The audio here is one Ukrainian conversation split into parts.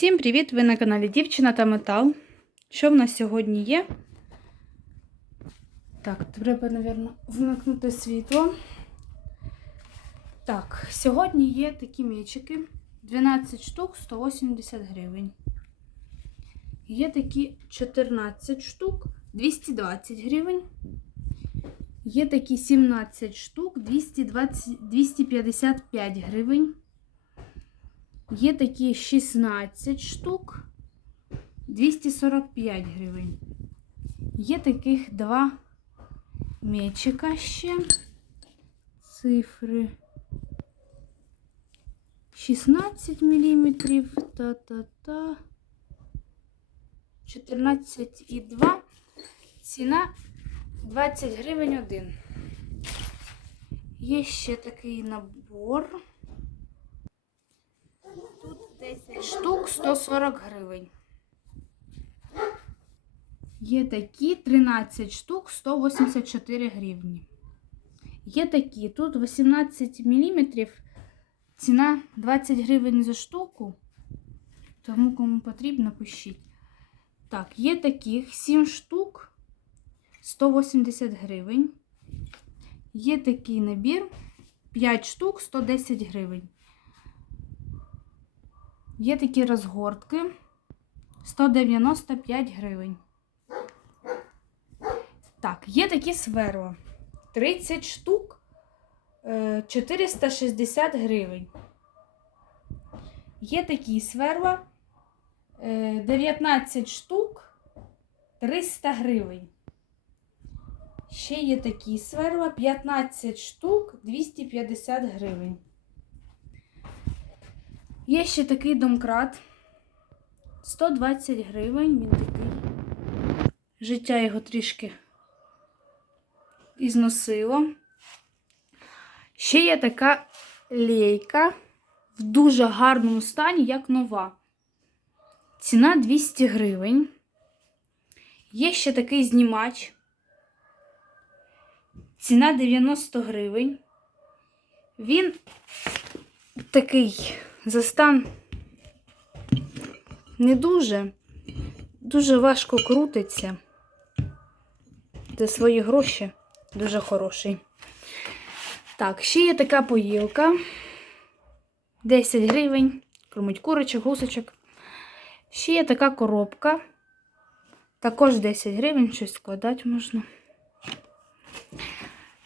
Всім привіт! Ви на каналі Дівчина та Метал. Що в нас сьогодні є? Так, треба, мабуть, вмикнути світло. Так, сьогодні є такі м'ячики. 12 штук 180 гривень. Є такі 14 штук 220 гривень. Є такі 17 штук 220, 255 гривень. Є такі 16 штук 245 гривень. Є таких два мечика ще. Цифри 16 мм. Та-та-та. 14,2. Ціна 20 гривень один. Є ще такий набор. Тут 10 штук 140 гривень. Є такі 13 штук 184 гривні. Є такі, тут 18 мм, ціна 20 гривень за штуку. Тому кому потрібно, пишіть. Так, є таких 7 штук 180 гривень. Є такий набір 5 штук 110 гривень. Є такі розгортки 195 гривень. Так, є такі сверла 30 штук е, 460 гривень. Є такі сверла е, 19 штук 300 гривень. Ще є такі сверла 15 штук 250 гривень. Є ще такий домкрат. 120 гривень. Він такий. Життя його трішки ізносило. Ще є така лейка в дуже гарному стані, як нова. Ціна 200 гривень. Є ще такий знімач. Ціна 90 гривень. Він такий за стан не дуже, дуже важко крутиться. За свої гроші дуже хороший. Так, ще є така поїлка. 10 гривень. Кормить курочок, гусочок. Ще є така коробка. Також 10 гривень, щось складати можна.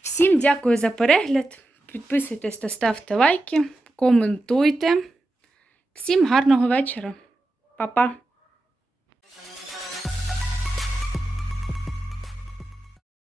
Всім дякую за перегляд. Підписуйтесь та ставте лайки, коментуйте. Всім гарного вечора. Па-па!